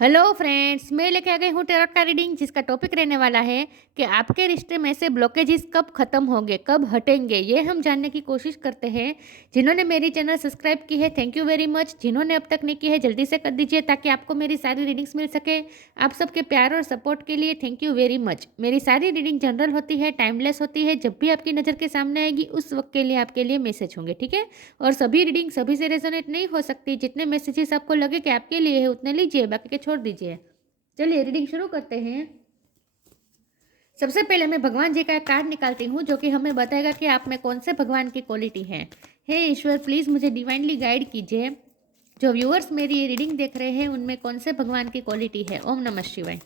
Hello friends, मैं लेके आ गई हूँ टैरोट का रीडिंग जिसका टॉपिक रहने वाला है कि आपके रिश्ते में से ब्लॉकेजेस कब खत्म होंगे, कब हटेंगे, ये हम जानने की कोशिश करते हैं। जिन्होंने मेरी चैनल सब्सक्राइब की है, थैंक यू वेरी मच। जिन्होंने अब तक नहीं की है, जल्दी से कर दीजिए ताकि आपको मेरी सारी रीडिंग्स मिल सके। आप सबके प्यार और सपोर्ट के लिए थैंक यू वेरी मच। मेरी सारी रीडिंग जनरल होती है, टाइमलेस होती है। जब भी आपकी नज़र के सामने आएगी उस वक्त के लिए आपके लिए मैसेज होंगे, ठीक है। और सभी रीडिंग सभी से रेजोनेट नहीं हो सकती। जितने मैसेजेस आपको लगे कि आपके लिए है उतने लीजिए, बाकी के छोड़ दीजिए। चलिए रीडिंग शुरू करते हैं। सबसे पहले मैं भगवान जी का एक कार्ड निकालती हूँ जो कि हमें बताएगा कि आप में कौन से भगवान की क्वालिटी है। हे ईश्वर, प्लीज़ मुझे डिवाइनली गाइड कीजिए। जो व्यूअर्स मेरी ये रीडिंग देख रहे हैं उनमें कौन से भगवान की क्वालिटी है। ओम नमः शिवाय।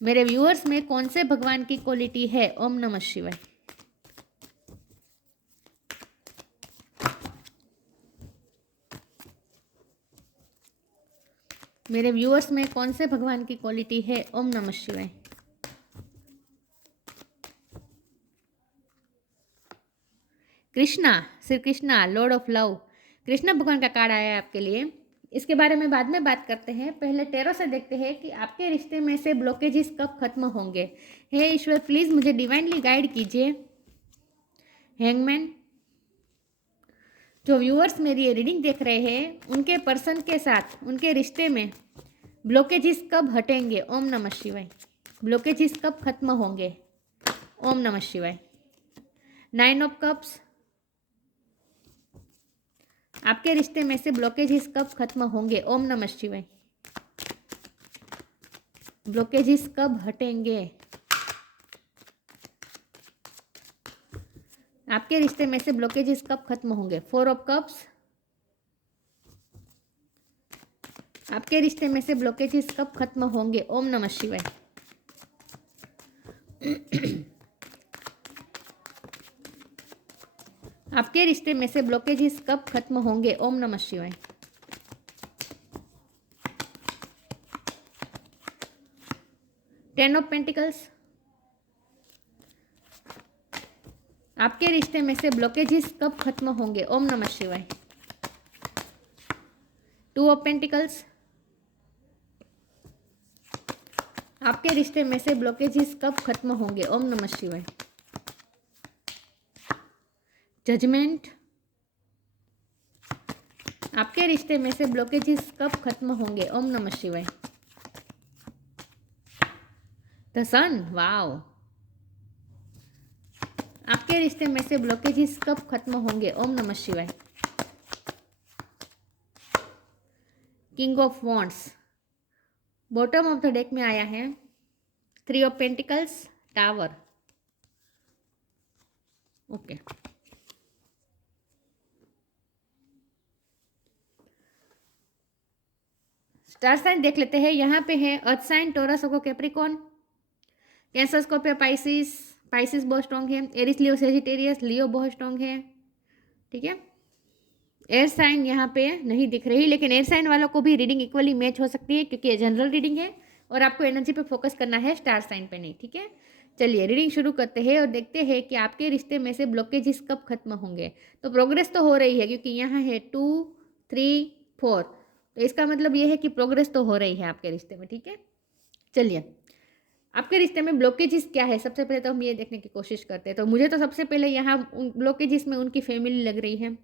मेरे व्यूअर्स में कौन से भगवान की क्वालिटी है। ओम नमः शिवाय। मेरे व्यूअर्स में कौन से भगवान की क्वालिटी है। ओम नमः शिवाय। Krishna, Shri Krishna, Lord of love, Krishna भगवान का कार्ड आया है आपके लिए। इसके बारे में बाद में बात करते हैं। पहले टैरो से देखते हैं कि आपके रिश्ते में से ब्लॉकेजेस कब खत्म होंगे। हे ईश्वर, प्लीज़ मुझे डिवाइनली गाइड कीजिए। हैंगमैन, जो व्यूअर्स मेरी ये रीडिंग देख रहे हैं उनके पर्सन के साथ उनके रिश्ते में ब्लॉकेजेस कब हटेंगे। ओम नमः शिवाय। ब्लॉकेजेस कब खत्म होंगे। ओम नमः शिवाय। 9 ऑफ कप्स, आपके रिश्ते में से ब्लॉकेजेस कब खत्म होंगे। ओम नमः शिवाय। ब्लॉकेजेस कब हटेंगे। आपके रिश्ते में से ब्लॉकेजेस कब खत्म होंगे। 4 ऑफ कप्स, आपके रिश्ते में से ब्लॉकेजेस कब खत्म होंगे। ओम नमः शिवाय। आपके रिश्ते में से ब्लॉकेजेस कब खत्म होंगे। ओम नमः शिवाय। 10 ऑफ पेंटिकल्स, आपके रिश्ते में से ब्लॉकेजेस कब खत्म होंगे। ओम नमः शिवाय। 2 ऑफ पेंटिकल्स, आपके रिश्ते में से ब्लॉकेजेस कब खत्म होंगे। ओम नमः शिवाय। जजमेंट, आपके रिश्ते में से ब्लॉकेजेस कब खत्म होंगे। ओम नमः शिवाय। द सन, वाओ, आपके रिश्ते में से ब्लॉकेजेस कब खत्म होंगे। ओम नमः शिवाय। King of wands, bottom of the deck में आया है। 3 of pentacles, tower. Okay, star sign देख लेते हैं। यहाँ पे है earth sign, Taurus, Capricorn, Cancer, Scorpio, Pisces. Pisces बहुत स्ट्रॉन्ग है। एरिस, लियो, सेजिटेरियस, लियो बहुत स्ट्रॉन्ग है, ठीक है। एयर साइन यहाँ पे नहीं दिख रही, लेकिन एयर साइन वालों को भी रीडिंग इक्वली मैच हो सकती है क्योंकि ये जनरल रीडिंग है और आपको एनर्जी पे फोकस करना है, स्टार साइन पे नहीं, ठीक है। चलिए रीडिंग शुरू करते हैं और देखते हैं कि आपके रिश्ते में से ब्लॉकेजेस कब खत्म होंगे। तो प्रोग्रेस तो हो रही है क्योंकि यहाँ है 2, 3, 4, तो इसका मतलब ये है कि प्रोग्रेस तो हो रही है आपके रिश्ते में, ठीक है। चलिए, आपके रिश्ते में ब्लॉकेजेस क्या है सबसे पहले तो हम ये देखने की कोशिश करते हैं। तो मुझे तो सबसे पहले यहाँ उन ब्लॉकेजेस में उनकी फैमिली लग रही है।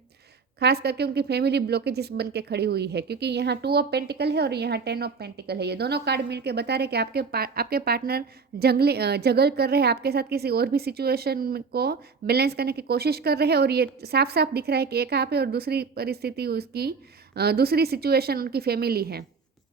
खास करके उनकी फैमिली ब्लॉकेजेस बन के खड़ी हुई है क्योंकि यहाँ 2 ऑफ पेंटिकल है और यहाँ 10 ऑफ पेंटिकल है। ये दोनों कार्ड मिलके बता रहे कि आपके पार्टनर जगल कर रहे हैं आपके साथ किसी और भी सिचुएशन को बैलेंस करने की कोशिश कर रहे हैं। और ये साफ साफ दिख रहा है कि एक आप है और दूसरी परिस्थिति उसकी दूसरी सिचुएशन उनकी फैमिली है।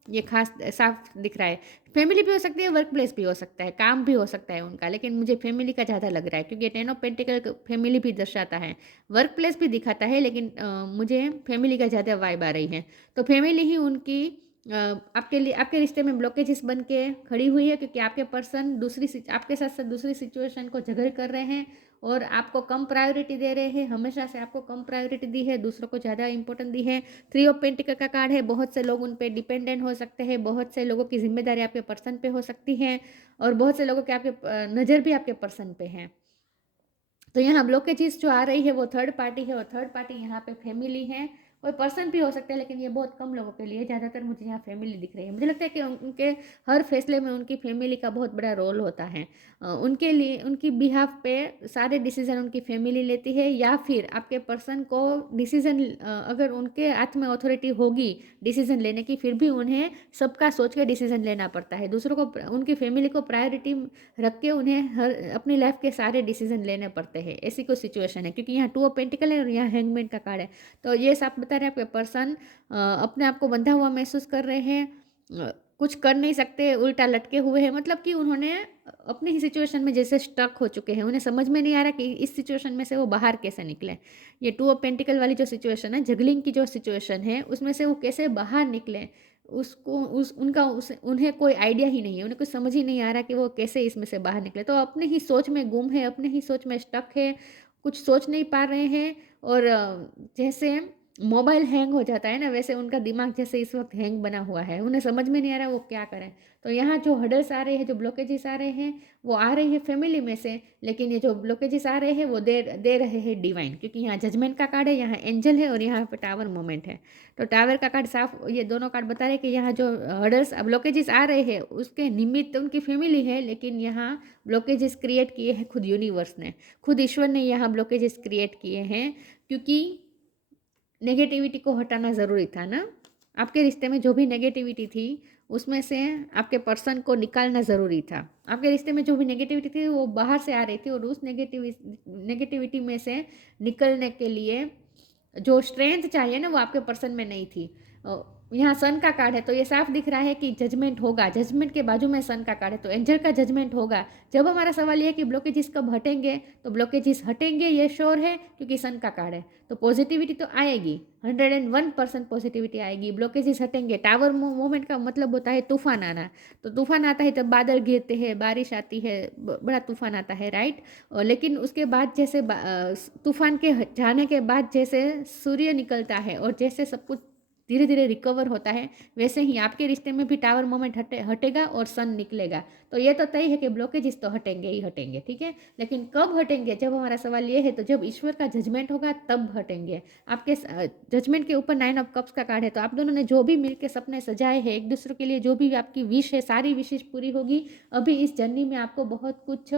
ये खास साफ दिख रहा है। फैमिली भी हो सकती है, वर्क प्लेस भी हो सकता है, काम भी हो सकता है उनका, लेकिन मुझे फैमिली का ज़्यादा लग रहा है क्योंकि 10 ऑफ पेंटिकल फैमिली भी दर्शाता है, वर्क प्लेस भी दिखाता है, लेकिन मुझे फैमिली का ज़्यादा वाइब आ रही है। तो फैमिली ही उनकी आपके लिए आपके रिश्ते में ब्लॉकेजेस बन के खड़ी हुई है क्योंकि आपके पर्सन आपके साथ साथ दूसरी सिचुएशन को झगड़ कर रहे हैं और आपको कम प्रायोरिटी दे रहे हैं। हमेशा से आपको कम प्रायोरिटी दी है, दूसरों को ज़्यादा इंपॉर्टेंट दी है। 3 ऑफ पेंटिकल का कार्ड है। बहुत से लोग उन पर डिपेंडेंट हो सकते हैं, बहुत से लोगों की जिम्मेदारी आपके पर्सन पे हो सकती है और बहुत से लोगों के आपके नज़र भी आपके पर्सन पे है। तो यहाँ ब्लॉकेजेस जो आ रही है वो थर्ड पार्टी है और थर्ड पार्टी यहाँ पे फैमिली है कोई पर्सन भी हो सकता है, लेकिन ये बहुत कम लोगों के लिए, ज़्यादातर मुझे यहाँ फैमिली दिख रही है। मुझे लगता है कि उनके हर फैसले में उनकी फैमिली का बहुत बड़ा रोल होता है। उनके लिए उनकी बिहाफ पे सारे डिसीज़न उनकी फैमिली लेती है, या फिर आपके पर्सन को डिसीज़न अगर उनके हाथ में अथॉरिटी होगी डिसीज़न लेने की, फिर भी उन्हें सबका सोच के डिसीज़न लेना पड़ता है। दूसरों को, उनकी फैमिली को प्रायोरिटी रख के उन्हें हर अपनी लाइफ के सारे डिसीज़न लेने पड़ते हैं। ऐसी कोई सिचुएशन है, क्योंकि यहाँ टू ऑफ पेंटिकल है और यहाँ हैंगमैन का कार्ड है। तो ये साफ बता रहे हैं आपके पर्सन अपने आप को बंधा हुआ महसूस कर रहे हैं, कुछ कर नहीं सकते, उल्टा लटके हुए हैं। मतलब कि उन्होंने अपनी ही सिचुएशन में जैसे स्टक हो चुके हैं, उन्हें समझ में नहीं आ रहा कि इस सिचुएशन में से वो बाहर कैसे निकले। ये टू ऑफ पेंटिकल वाली जो सिचुएशन है, जगलिंग की जो सिचुएशन है, उसमें से वो कैसे बाहर निकले, उसको उन्हें कोई आइडिया ही नहीं है, उन्हें कुछ समझ ही नहीं आ रहा कि वो कैसे इसमें से बाहर निकले। तो अपने ही सोच में गुम है, अपने ही सोच में स्टक है, कुछ सोच नहीं पा रहे हैं। और जैसे मोबाइल हैंग हो जाता है ना, वैसे उनका दिमाग जैसे इस वक्त हैंग बना हुआ है, उन्हें समझ में नहीं आ रहा वो क्या करें। तो यहाँ जो हर्डल्स आ रहे हैं, जो ब्लॉकेजेस आ रहे हैं, वो आ रही है फैमिली में से, लेकिन ये जो ब्लॉकेजेस आ रहे हैं वो दे रहे हैं डिवाइन, क्योंकि यहाँ जजमेंट का कार्ड है, यहाँ एंजल है और यहाँ पे टावर मोमेंट है। तो टावर का कार्ड साफ, ये दोनों कार्ड बता रहे हैं कि यहाँ जो हर्डल्स ब्लॉकेजेस आ रहे हैं उसके निमित्त उनकी फैमिली है, लेकिन यहाँ ब्लॉकेजेस क्रिएट किए हैं खुद यूनिवर्स ने, खुद ईश्वर ने यहाँ ब्लॉकेजेस क्रिएट किए हैं, क्योंकि नेगेटिविटी को हटाना ज़रूरी था ना। आपके रिश्ते में जो भी नेगेटिविटी थी उसमें से आपके पर्सन को निकालना ज़रूरी था। आपके रिश्ते में जो भी नेगेटिविटी थी वो बाहर से आ रही थी, और उस नेगेटिविटी में से निकलने के लिए जो स्ट्रेंथ चाहिए ना, वो आपके पर्सन में नहीं थी। यहाँ सन का कार्ड है, तो ये साफ दिख रहा है कि जजमेंट होगा। जजमेंट के बाजू में सन का कार्ड है, तो एंजल का जजमेंट होगा। जब हमारा सवाल ये है कि ब्लॉकेजेस कब हटेंगे, तो ब्लॉकेजेस हटेंगे, ये श्योर है, क्योंकि सन का कार्ड है। तो पॉजिटिविटी तो आएगी, 101% पॉजिटिविटी आएगी, ब्लॉकेजेस हटेंगे। टावर मूवमेंट का मतलब होता है तूफान आना। तो तूफान आता है तब बादल गिरते हैं, बारिश आती है, बड़ा तूफान आता है, राइट। लेकिन उसके बाद जैसे तूफान के जाने के बाद जैसे सूर्य निकलता है और जैसे सब कुछ धीरे धीरे रिकवर होता है, वैसे ही आपके रिश्ते में भी टावर मोमेंट हटेगा और सन निकलेगा। तो ये तो तय है कि ब्लॉकेजेस तो हटेंगे ही हटेंगे, ठीक है। लेकिन कब हटेंगे, जब हमारा सवाल ये है, तो जब ईश्वर का जजमेंट होगा तब हटेंगे। आपके जजमेंट के ऊपर 9 ऑफ कप्स का कार्ड है। तो आप दोनों ने जो भी मिलकर सपने सजाए हैं एक दूसरे के लिए, जो भी आपकी विश है, सारी विशेष पूरी होगी। अभी इस जर्नी में आपको बहुत कुछ,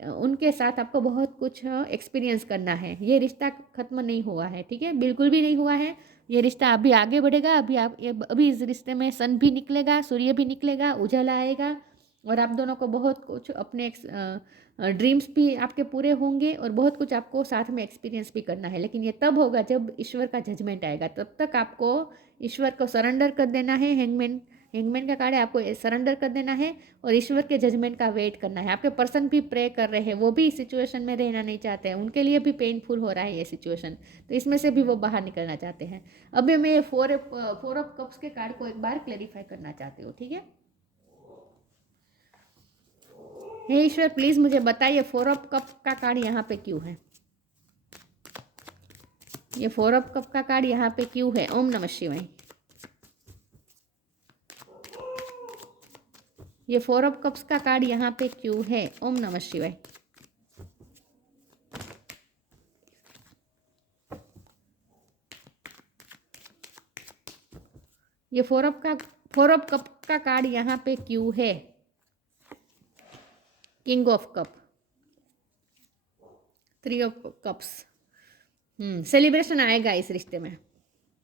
उनके साथ आपको बहुत कुछ एक्सपीरियंस करना है। ये रिश्ता खत्म नहीं हुआ है, ठीक है, बिल्कुल भी नहीं हुआ है। ये रिश्ता अभी आगे बढ़ेगा। अभी इस रिश्ते में सन भी निकलेगा, सूर्य भी निकलेगा, उजाला आएगा, और आप दोनों को बहुत कुछ अपने ड्रीम्स भी आपके पूरे होंगे, और बहुत कुछ आपको साथ में एक्सपीरियंस भी करना है। लेकिन ये तब होगा जब ईश्वर का जजमेंट आएगा। तब तक आपको ईश्वर को सरेंडर कर देना है। हैंगमैन का कार्ड है, आपको सरेंडर कर देना है और ईश्वर के जजमेंट का वेट करना है। आपके पर्सन भी प्रे कर रहे हैं, वो भी इस सिचुएशन में रहना नहीं चाहते हैं, उनके लिए भी पेनफुल हो रहा है ये सिचुएशन। तो इसमें से भी वो बाहर निकलना चाहते हैं। अभी मैं फोर ऑफ कप्स के कार्ड को एक बार क्लैरिफाई करना चाहती हूँ, ठीक है। हे ईश्वर, प्लीज मुझे बताइए 4 ऑफ कप का कार्ड यहाँ पे क्यों है। ये 4 ऑफ कप का कार्ड यहाँ पे क्यों है। ओम नमः शिवाय। ये 4 ऑफ कप्स का कार्ड यहाँ पे क्यों है। ओम नमः शिवाय। ये 4 ऑफ कप का कार्ड यहाँ पे क्यों है। King of cup, 3 of cups. Celebration आएगा इस रिश्ते में,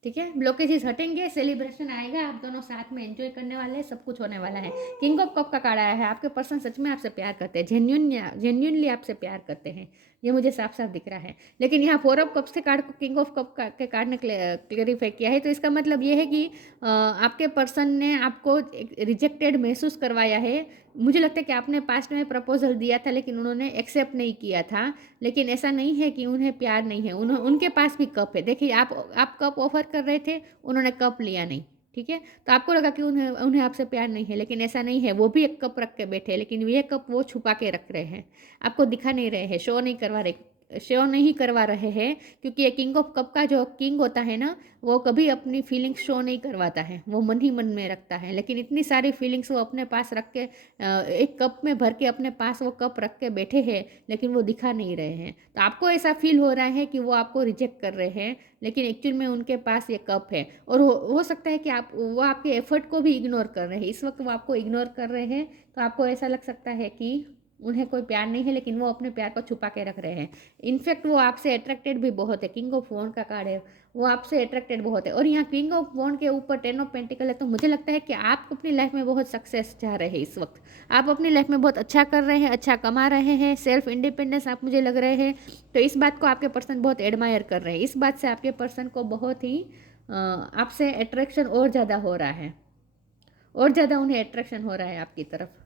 ठीक है। ब्लॉकेजेस हटेंगे, सेलिब्रेशन आएगा, आप दोनों साथ में एंजॉय करने वाले हैं, सब कुछ होने वाला है। किंग ऑफ कप का कार्ड आया है। आपके पर्सन सच में आपसे प्यार करते हैं, जेन्युइनली आपसे प्यार करते हैं, ये मुझे साफ साफ दिख रहा है। लेकिन यहाँ 4 ऑफ कप्स के कार्ड को किंग ऑफ कप के कार्ड ने क्लेरिफाई किया है। तो इसका मतलब ये है कि आपके पर्सन ने आपको रिजेक्टेड महसूस करवाया है। मुझे लगता है कि आपने पास्ट में प्रपोजल दिया था, लेकिन उन्होंने एक्सेप्ट नहीं किया था। लेकिन ऐसा नहीं है कि उन्हें प्यार नहीं है, उनके पास भी कप है। देखिए, आप कप ऑफर कर रहे थे, उन्होंने कप लिया नहीं, ठीक है। तो आपको लगा कि उन्हें आपसे प्यार नहीं है, लेकिन ऐसा नहीं है। वो भी एक कप रख के बैठे हैं, लेकिन ये कप वो छुपा के रख रहे हैं, आपको दिखा नहीं रहे हैं, शो नहीं करवा रहे शो नहीं करवा रहे हैं, क्योंकि ये किंग ऑफ कप का जो किंग होता है ना, वो कभी अपनी फीलिंग्स शो नहीं करवाता है, वो मन ही मन में रखता है। लेकिन इतनी सारी फीलिंग्स वो अपने पास रख के एक कप में भर के अपने पास वो कप रख के बैठे हैं, लेकिन वो दिखा नहीं रहे हैं। तो आपको ऐसा फील हो रहा है कि वो आपको रिजेक्ट कर रहे हैं, लेकिन एक्चुअल में उनके पास ये कप है। और हो सकता है कि वो आपके एफर्ट को भी इग्नोर कर रहे हैं। इस वक्त वो आपको इग्नोर कर रहे हैं, तो आपको ऐसा लग सकता है कि उन्हें कोई प्यार नहीं है, लेकिन वो अपने प्यार को छुपा के रख रहे हैं। इनफैक्ट वो आपसे अट्रैक्टेड भी बहुत है। किंग ऑफ वॉन्ड का कार्ड है, वो आपसे अट्रैक्टेड बहुत है। और यहाँ किंग ऑफ वॉन्ड के ऊपर 10 ऑफ पेंटिकल है, तो मुझे लगता है कि आप अपनी लाइफ में बहुत सक्सेस चाह रहे हैं। इस वक्त आप अपनी लाइफ में बहुत अच्छा कर रहे हैं, अच्छा कमा रहे हैं, सेल्फ इंडिपेंडेंस आप मुझे लग रहे हैं। तो इस बात को आपके पर्सन बहुत एडमायर कर रहे हैं। इस बात से आपके पर्सन को बहुत ही आपसे अट्रैक्शन और ज़्यादा हो रहा है, और ज़्यादा उन्हें अट्रैक्शन हो रहा है आपकी तरफ,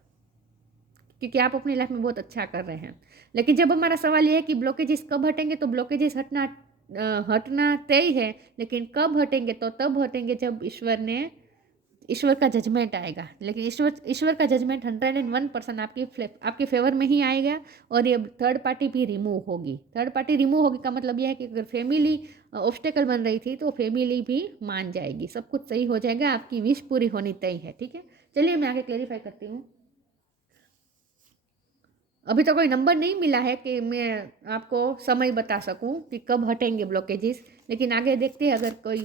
क्योंकि आप अपनी लाइफ में बहुत अच्छा कर रहे हैं। लेकिन जब हमारा सवाल ये है कि ब्लॉकेजेस कब हटेंगे, तो ब्लॉकेजेस हटना तय है, लेकिन कब हटेंगे, तो तब हटेंगे जब ईश्वर का जजमेंट आएगा। लेकिन ईश्वर का जजमेंट 101% आपके फेवर में ही आएगा। और ये थर्ड पार्टी भी रिमूव होगी। थर्ड पार्टी रिमूव होगी का मतलब यह है कि अगर फैमिली ऑब्स्टेकल बन रही थी, तो फैमिली भी मान जाएगी, सब कुछ सही हो जाएगा, आपकी विश पूरी होनी तय है। ठीक है, चलिए मैं आगे क्लेरिफाई करती हूँ। अभी तो कोई नंबर नहीं मिला है कि मैं आपको समय बता सकूं कि कब हटेंगे ब्लॉकेजेस, लेकिन आगे देखते हैं अगर कोई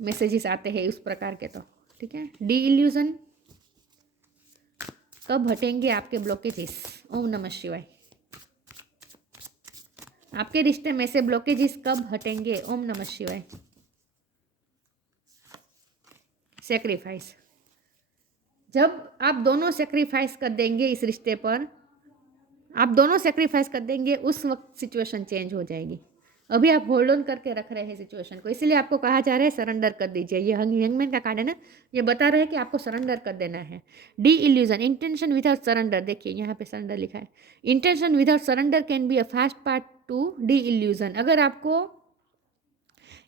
मैसेजेस आते हैं उस प्रकार के तो। ठीक है, डी इल्यूजन, कब हटेंगे आपके ब्लॉकेजेस? ओम नमः शिवाय। आपके रिश्ते में से ब्लॉकेजेस कब हटेंगे? ओम नमः शिवाय। सेक्रीफाइस, जब आप दोनों सेक्रीफाइस कर देंगे इस रिश्ते पर, आप दोनों सेक्रीफाइस कर देंगे, उस वक्त सिचुएशन चेंज हो जाएगी। अभी आप होल्ड ऑन करके रख रहे हैं सिचुएशन को, इसलिए आपको कहा जा रहा है सरेंडर कर दीजिए। ये यंगमैन का कार्ड है ना, ये बता रहे हैं कि आपको सरेंडर कर देना है। D illusion, intention without surrender, देखिए यहाँ पे सरेंडर लिखा है। Intention without surrender can be a fast part two D illusion. अगर आपको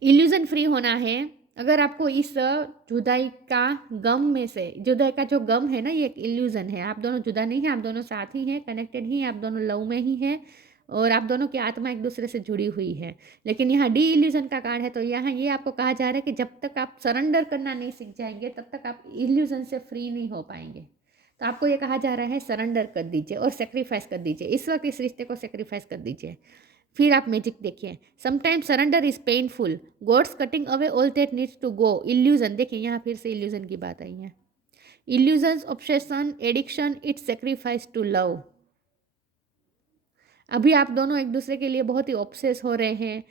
इल्यूजन फ्री होना है, अगर आपको इस जुदाई का गम में से, जुदाई का जो गम है ना, ये एक इल्यूजन है। आप दोनों जुदा नहीं हैं, आप दोनों साथ ही हैं, कनेक्टेड ही हैं, आप दोनों लव में ही हैं, और आप दोनों की आत्मा एक दूसरे से जुड़ी हुई है। लेकिन यहाँ डी इल्यूजन का कार्ड है, तो यहाँ ये आपको कहा जा रहा है कि जब तक आप सरेंडर करना नहीं सीख जाएंगे, तब तक आप इल्यूजन से फ्री नहीं हो पाएंगे। तो आपको ये कहा जा रहा है सरेंडर कर दीजिए और सेक्रीफाइस कर दीजिए। इस वक्त इस रिश्ते को सेक्रीफाइस कर दीजिए। फिर आप मैजिक देखिए। Sometimes surrender is painful, god's cutting away all that needs to go. Illusion, देखिए यहाँ फिर से इल्यूजन की बात आई है। Illusions, obsession, addiction, it's sacrifice to love. अभी आप दोनों एक दूसरे के लिए बहुत ही ऑब्सेस हो रहे हैं,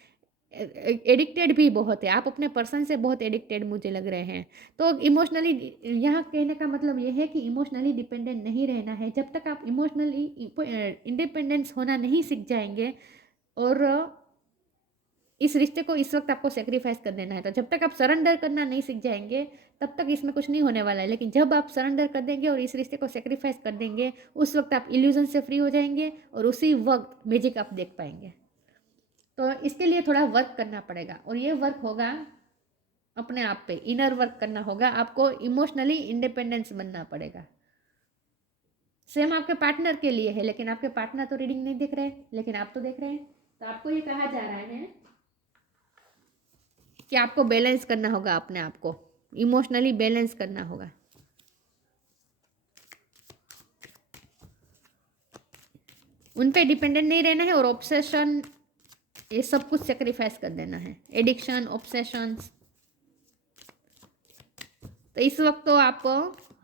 एडिक्टेड भी बहुत है। आप अपने पर्सन से बहुत एडिक्टेड मुझे लग रहे हैं। तो इमोशनली, यहाँ कहने का मतलब यह है कि इमोशनली डिपेंडेंट नहीं रहना है। जब तक आप इमोशनली इंडिपेंडेंस होना नहीं सीख जाएंगे, और इस रिश्ते को इस वक्त आपको सेक्रीफाइस कर देना है। तो जब तक आप सरेंडर करना नहीं सीख जाएंगे, तब तक इसमें कुछ नहीं होने वाला है। लेकिन जब आप सरेंडर कर देंगे और इस रिश्ते को सेक्रीफाइस कर देंगे, उस वक्त आप इल्यूजन से फ्री हो जाएंगे, और उसी वक्त मैजिक आप देख पाएंगे। तो इसके लिए थोड़ा वर्क करना पड़ेगा, और ये वर्क होगा अपने आप पे, इनर वर्क करना होगा। आपको इमोशनली इंडिपेंडेंस बनना पड़ेगा। सेम आपके पार्टनर के लिए है, लेकिन आपके पार्टनर तो रीडिंग नहीं देख रहे, लेकिन आप तो देख रहे हैं। तो आपको ये कहा जा रहा है कि आपको बैलेंस करना होगा, अपने आप को इमोशनली बैलेंस करना होगा। उन पे डिपेंडेंट नहीं रहना है, और ऑब्सेशन, ये सब कुछ सेक्रीफाइस कर देना है। Addiction, obsessions. तो इस वक्त तो आप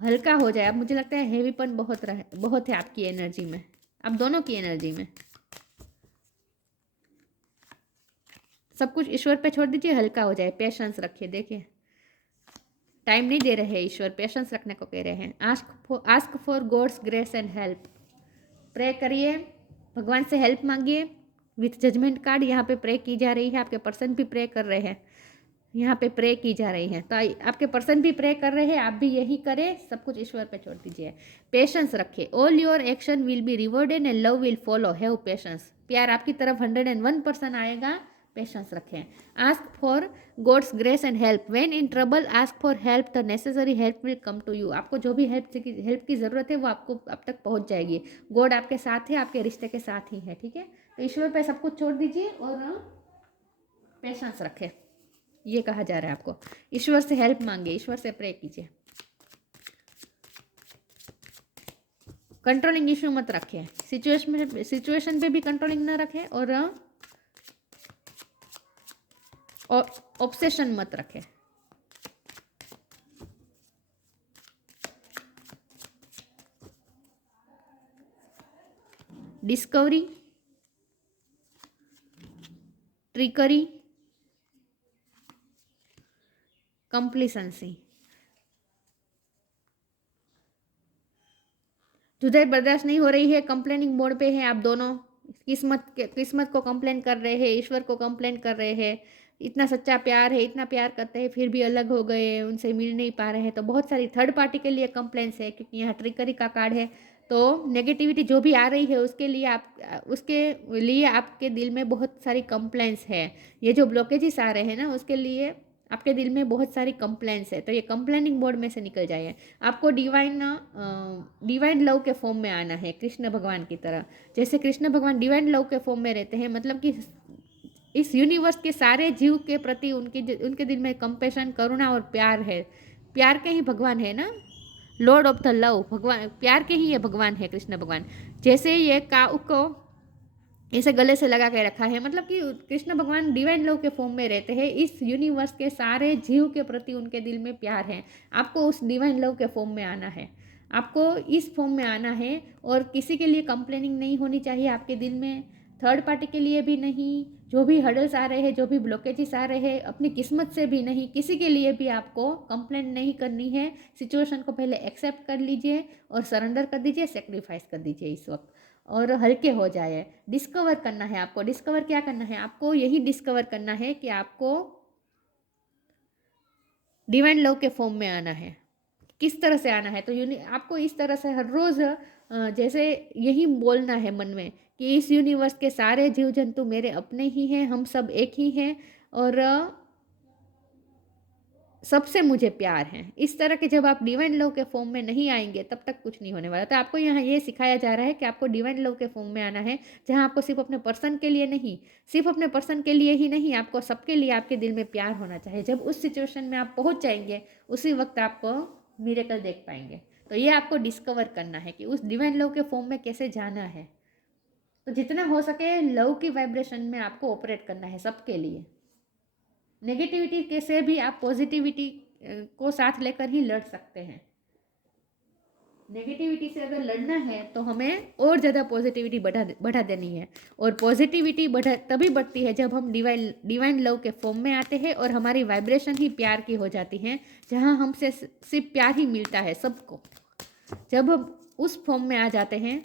हल्का हो जाए। अब मुझे लगता है हेवीपन बहुत है आपकी एनर्जी में, आप दोनों की एनर्जी में। सब कुछ ईश्वर पे छोड़ दीजिए, हल्का हो जाए, पेशेंस रखिए। देखिए टाइम नहीं दे रहे हैं ईश्वर, पेशेंस रखने को कह रहे हैं। Ask for god's grace and help. Pray करिए, भगवान से हेल्प मांगिए। विथ जजमेंट कार्ड यहाँ पे प्रे की जा रही है। आपके पर्सन भी प्रे कर रहे हैं, यहाँ पे प्रे की जा रही है। तो आपके पर्सन भी प्रे कर रहे हैं, आप भी यही करें। सब कुछ ईश्वर पे छोड़ दीजिए, पेशेंस रखिए। All your action will be rewarded and love will follow. Have patience. प्यार आपकी तरफ 101% आएगा, पेशेंस रखें। Ask for god's grace and help, when in trouble ask for help, the necessary help will come to you. आपको जो भी help की ज़रूरत है वो आपको अब तक पहुंच जाएगी। गॉड आपके साथ है, आपके रिश्ते के साथ ही है, ठीक है। तो ईश्वर पे सब कुछ छोड़ दीजिए और पेशेंस रखें, ये कहा जा रहा है आपको। ईश्वर से हेल्प मांगे, ईश्वर से प्रे कीजिए। कंट्रोलिंग इशू मत रखें, सिचुएशन पे भी कंट्रोलिंग ना रखें और ऑब्सेशन मत रखें। डिस्कवरी, ट्रिकरी, कंप्लीसेंसी, जुदाई बर्दाश्त नहीं हो रही है, कंप्लेनिंग मोड पे है आप दोनों, किस्मत को कंप्लेन कर रहे हैं, ईश्वर को कंप्लेन कर रहे हैं। इतना सच्चा प्यार है, इतना प्यार करते हैं, फिर भी अलग हो गए, उनसे मिल नहीं पा रहे हैं। तो बहुत सारी थर्ड पार्टी के लिए कंप्लेंट्स है, क्योंकि यहाँ ट्रिकरी का कार्ड है। तो नेगेटिविटी जो भी आ रही है उसके लिए आपके दिल में बहुत सारी कंप्लेंट्स है। ये जो ब्लॉकेजेस आ रहे हैं ना, उसके लिए आपके दिल में बहुत सारी कंप्लेंट्स है। तो ये कंप्लेनिंग मोड में से निकल जाइए। आपको डिवाइन लव के फॉर्म में आना है, कृष्ण भगवान की तरह। जैसे कृष्ण भगवान डिवाइन लव के फॉर्म में रहते हैं, मतलब कि इस यूनिवर्स के सारे जीव के प्रति उनके दिल में कंपैशन, करुणा और प्यार है। प्यार के ही भगवान है ना, लॉर्ड ऑफ द लव, भगवान प्यार के ही ये भगवान है कृष्ण भगवान। जैसे ये काऊ को इसे गले से लगा के रखा है, मतलब कि कृष्ण भगवान डिवाइन लव के फॉर्म में रहते हैं। इस यूनिवर्स के सारे जीव के प्रति उनके दिल में प्यार है। आपको उस डिवाइन लव के फॉर्म में आना है, आपको इस फॉर्म में आना है। और किसी के लिए कंप्लेनिंग नहीं होनी चाहिए आपके दिल में, थर्ड पार्टी के लिए भी नहीं। जो भी हर्डल्स आ रहे हैं, जो भी ब्लॉकेजेस आ रहे हैं, अपनी किस्मत से भी नहीं, किसी के लिए भी आपको कंप्लेंट नहीं करनी है। सिचुएशन को पहले एक्सेप्ट कर लीजिए और सरेंडर कर दीजिए, सेक्रीफाइस कर दीजिए इस वक्त, और हल्के हो जाए। डिस्कवर करना है आपको। डिस्कवर क्या करना है आपको? यही डिस्कवर करना है कि आपको डिवाइन लव के फॉर्म में आना है। किस तरह से आना है? तो आपको इस तरह से हर रोज़ जैसे यही बोलना है मन में कि इस यूनिवर्स के सारे जीव जंतु मेरे अपने ही हैं, हम सब एक ही हैं, और सबसे मुझे प्यार है। इस तरह के जब आप डिवाइन लव के फॉर्म में नहीं आएंगे, तब तक कुछ नहीं होने वाला। तो आपको यहाँ ये सिखाया जा रहा है कि आपको डिवाइन लव के फॉर्म में आना है, जहाँ आपको सिर्फ अपने पर्सन के लिए नहीं, सिर्फ अपने पर्सन के लिए ही नहीं, आपको सबके लिए आपके दिल में प्यार होना चाहिए। जब उस सिचुएशन में आप पहुँच जाएंगे, उसी वक्त आपको मिरेकल देख पाएंगे। तो ये आपको डिस्कवर करना है कि उस डिवाइन लव के फॉर्म में कैसे जाना है। तो जितना हो सके लव की वाइब्रेशन में आपको ऑपरेट करना है सबके लिए। नेगेटिविटी के से भी आप पॉजिटिविटी को साथ लेकर ही लड़ सकते हैं। नेगेटिविटी से अगर लड़ना है तो हमें और ज़्यादा पॉजिटिविटी बढ़ा देनी है। और पॉजिटिविटी तभी बढ़ती है जब हम डिवाइन लव के फॉर्म में आते हैं और हमारी वाइब्रेशन ही प्यार की हो जाती है, जहाँ हमसे सिर्फ प्यार ही मिलता है सबको। जब हम उस फॉर्म में आ जाते हैं,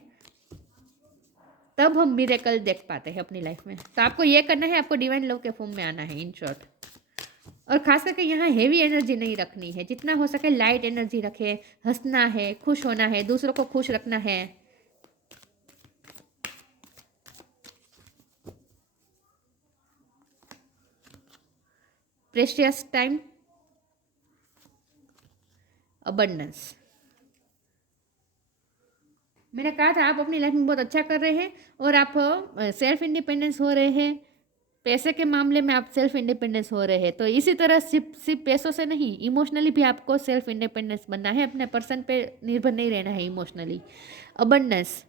तब हम मिरेकल देख पाते हैं अपनी लाइफ में। तो आपको ये करना है, आपको डिवाइन लव के फॉर्म में आना है इन शॉर्ट। और खास करके यहाँ हेवी एनर्जी नहीं रखनी है, जितना हो सके लाइट एनर्जी रखे। हंसना है, खुश होना है, दूसरों को खुश रखना है। Precious time, abundance. मैंने कहा था आप अपनी लाइफ में बहुत अच्छा कर रहे हैं और आप सेल्फ इंडिपेंडेंस हो रहे हैं। पैसे के मामले में आप सेल्फ इंडिपेंडेंस हो रहे हैं। तो इसी तरह सिर्फ पैसों से नहीं, इमोशनली भी आपको सेल्फ इंडिपेंडेंस बनना है, अपने पर्सन पे निर्भर नहीं रहना है emotionally. Abundance,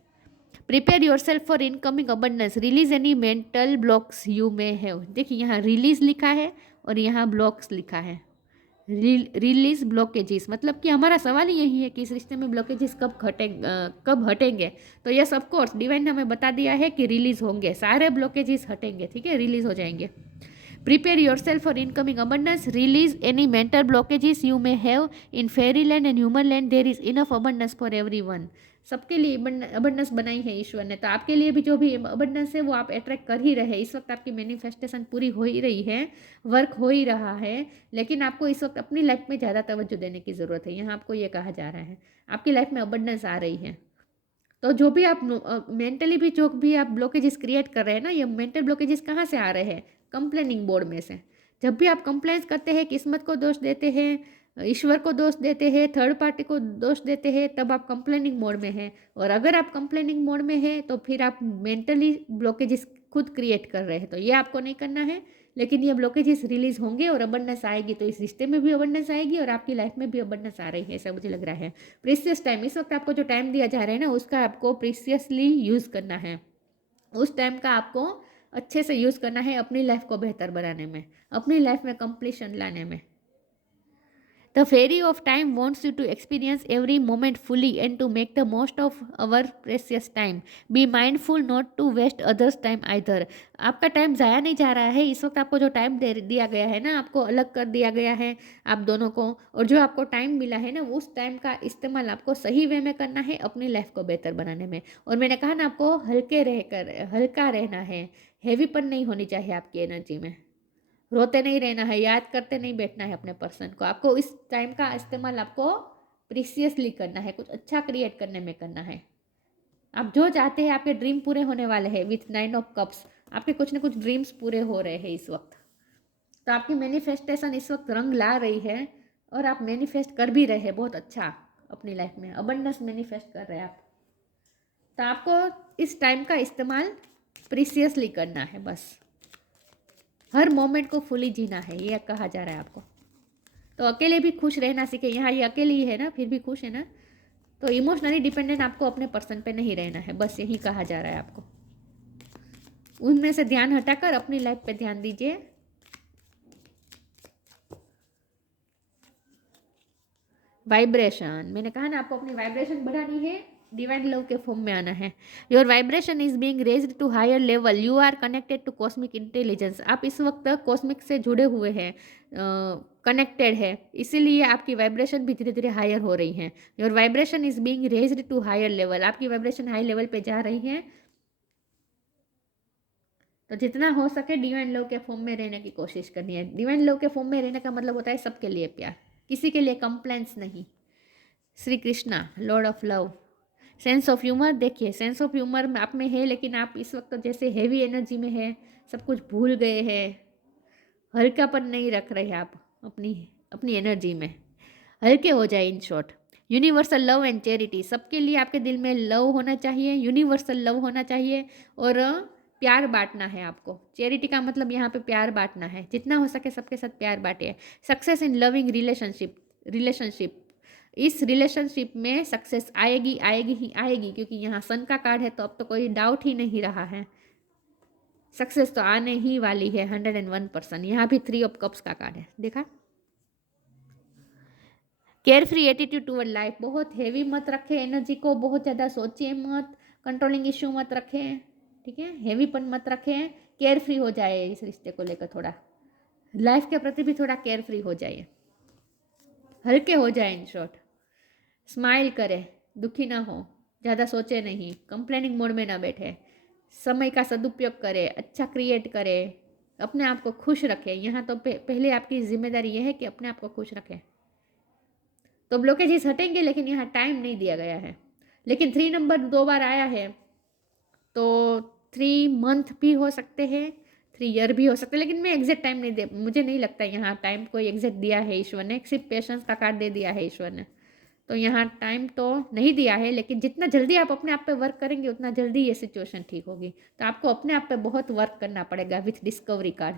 prepare yourself for incoming abundance, release any mental blocks you may have. देखिए यहाँ रिलीज लिखा है और यहाँ ब्लॉक्स लिखा है। रिलीज ब्लॉकेजेस, मतलब कि हमारा सवाल ही यही है कि इस रिश्ते में ब्लॉकेजेस कब हटेंगे। तो यस ऑफ कोर्स डिवाइन ने हमें बता दिया है कि रिलीज होंगे, सारे ब्लॉकेजेस हटेंगे, ठीक है, रिलीज हो जाएंगे। Prepare yourself for incoming abundance, release any mental blockages you may have in fairy land and human land, there is enough abundance for everyone. सबके लिए अबंडेंस बनाई है ईश्वर ने, तो आपके लिए भी जो भी अबंडेंस है वो आप अट्रैक्ट कर ही रहे हैं। इस वक्त आपकी मैनिफेस्टेशन पूरी हो ही रही है, वर्क हो ही रहा है, लेकिन आपको इस वक्त अपनी लाइफ में ज़्यादा तवज्जो देने की ज़रूरत है। यहाँ आपको ये कहा जा रहा है आपकी लाइफ में अबंडेंस आ रही है। तो जो भी आप मेंटली भी जो भी आप ब्लॉकेजेस क्रिएट कर रहे हैं ना, ये मेंटल ब्लॉकेजेस कहाँ से आ रहे हैं? कंप्लेनिंग मोड में से। जब भी आप कंप्लेन करते हैं, किस्मत को दोष देते हैं, ईश्वर को दोष देते हैं, थर्ड पार्टी को दोष देते हैं, तब आप कंप्लेनिंग मोड में हैं। और अगर आप कंप्लेनिंग मोड में हैं तो फिर आप मेंटली ब्लॉकेजेस खुद क्रिएट कर रहे हैं। तो ये आपको नहीं करना है, लेकिन ये ब्लॉकेजेस रिलीज होंगे और अबंडेंस आएगी, तो इस रिश्ते में भी अबंडेंस आएगी और आपकी लाइफ में भी अबंडेंस आ रही है, ऐसा मुझे लग रहा है। प्रीसियस टाइम, इस वक्त आपको जो टाइम दिया जा रहा है ना, उसका आपको प्रीसियसली यूज़ करना है। उस टाइम का आपको अच्छे से यूज़ करना है अपनी लाइफ को बेहतर बनाने में, अपनी लाइफ में कंप्लीशन लाने में। The fairy of time wants you to experience every moment fully and to make the most of our precious time. Be mindful not to waste others' time either. आपका time ज़ाया नहीं जा रहा है। इस वक्त आपको जो टाइम दे दिया गया है ना, आपको अलग कर दिया गया है आप दोनों को, और जो आपको टाइम मिला है ना, उस टाइम का इस्तेमाल आपको सही वे में करना है अपनी लाइफ को बेहतर बनाने में। और मैंने कहा ना, आपको हल्का रहना है, हैवीपन नहीं होनी चाहिए आपकी एनर्जी में। रोते नहीं रहना है, याद करते नहीं बैठना है अपने पर्सन को। आपको इस टाइम का इस्तेमाल आपको प्रीसियसली करना है, कुछ अच्छा क्रिएट करने में करना है। आप जो चाहते हैं, आपके ड्रीम पूरे होने वाले हैं। विथ 9 ऑफ कप्स आपके कुछ ना कुछ ड्रीम्स पूरे हो रहे हैं इस वक्त। तो आपकी मैनिफेस्टेशन इस वक्त रंग ला रही है और आप मैनिफेस्ट कर भी रहे हैं बहुत अच्छा अपनी लाइफ में, अबंडेंस मैनिफेस्ट कर रहे हैं आप। तो आपको इस टाइम का इस्तेमाल प्रीसियसली करना है, बस हर मोमेंट को फुली जीना है, ये कहा जा रहा है आपको। तो अकेले भी खुश रहना सीखे। यहाँ ये अकेले ही है ना, फिर भी खुश है ना, तो इमोशनली डिपेंडेंट आपको अपने पर्सन पे नहीं रहना है, बस यही कहा जा रहा है आपको। उनमें से ध्यान हटाकर अपनी लाइफ पे ध्यान दीजिए। वाइब्रेशन, मैंने कहा ना, आपको अपनी वाइब्रेशन बढ़ानी है, डिवाइन लव के फॉर्म में आना है। Your vibration is being raised to higher level, you are connected to cosmic intelligence. आप इस वक्त कॉस्मिक से जुड़े हुए हैं, कनेक्टेड है, इसीलिए आपकी वाइब्रेशन भी धीरे धीरे हायर हो रही है। Your vibration is being raised to higher level, आपकी वाइब्रेशन हाई लेवल पे जा रही है। तो जितना हो सके डिवाइन लव के फॉर्म में रहने की कोशिश करनी है। डिवाइन लव के फॉर्म में रहने का मतलब होता है सबके लिए प्यार, किसी के लिए कंप्लेंट्स नहीं। Shri Krishna, Lord of love. Sense of humour, देखिए सेंस ऑफ ह्यूमर आप में है, लेकिन आप इस वक्त जैसे हेवी एनर्जी में है, सब कुछ भूल गए हैं, हल्कापन नहीं रख रहे आप अपनी अपनी एनर्जी में, हल्के हो जाए। In short, universal love and charity, सबके लिए आपके दिल में लव होना चाहिए, यूनिवर्सल लव होना चाहिए, और प्यार बांटना है आपको। चैरिटी का मतलब यहाँ पे प्यार बांटना है, जितना हो सके सबके साथ प्यार बांटे। सक्सेस इन लविंग रिलेशनशिप, इस रिलेशनशिप में सक्सेस आएगी आएगी ही आएगी, क्योंकि यहाँ सन का कार्ड है, तो अब तो कोई डाउट ही नहीं रहा है, सक्सेस तो आने ही वाली है 101%। यहाँ भी 3 ऑफ कप्स का कार्ड है, देखा। Care free attitude toward life, बहुत हैवी मत रखें एनर्जी को, बहुत ज़्यादा सोचिए मत, कंट्रोलिंग इश्यू मत रखें, ठीक है, हैवीपन मत रखें, केयर फ्री हो जाए इस रिश्ते को लेकर, थोड़ा लाइफ के प्रति भी थोड़ा केयर फ्री हो जाइए, हल्के हो जाए। इन शॉर्ट, स्माइल करे, दुखी ना हो, ज़्यादा सोचे नहीं, कंप्लेनिंग मोड में ना बैठे, समय का सदुपयोग करे, अच्छा क्रिएट करे, अपने आप को खुश रखें। यहाँ तो पहले आपकी जिम्मेदारी यह है कि अपने आप को खुश रखें। तो ब्लॉकेजेस हटेंगे, लेकिन यहाँ टाइम नहीं दिया गया है। लेकिन 3 नंबर 2 बार आया है, तो 3 मंथ भी हो सकते हैं, 3 ईयर भी हो सकते हैं, लेकिन मैं एग्जैक्ट टाइम नहीं दे, मुझे नहीं लगता यहाँ टाइम कोई एग्जैक्ट दिया है ईश्वर ने, सिर्फ पेशेंस का कार्ड दे दिया है ईश्वर ने। तो यहाँ टाइम तो नहीं दिया है, लेकिन जितना जल्दी आप अपने आप पे वर्क करेंगे उतना जल्दी ये सिचुएशन ठीक होगी। तो आपको अपने आप पे बहुत वर्क करना पड़ेगा। विथ डिस्कवरी कार्ड,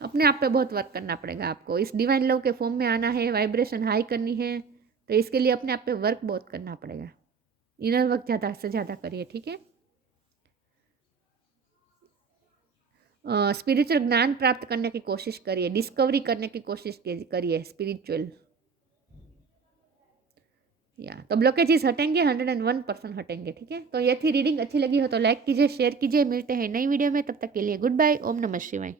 अपने आप पे बहुत वर्क करना पड़ेगा आपको। इस डिवाइन लव के फॉर्म में आना है, वाइब्रेशन हाई करनी है, तो इसके लिए अपने आप पे वर्क बहुत करना पड़ेगा। इनर वर्क ज़्यादा से ज़्यादा करिए, ठीक है। स्पिरिचुअल ज्ञान प्राप्त करने की कोशिश करिए, डिस्कवरी करने की कोशिश करिए स्पिरिचुअल, या तो ब्लॉकेजेस हटेंगे, 101% हटेंगे, ठीक है। तो ये थी रीडिंग, अच्छी लगी हो तो लाइक कीजिए, शेयर कीजिए, मिलते हैं नई वीडियो में, तब तक के लिए गुड बाय, ओम नमः शिवाय।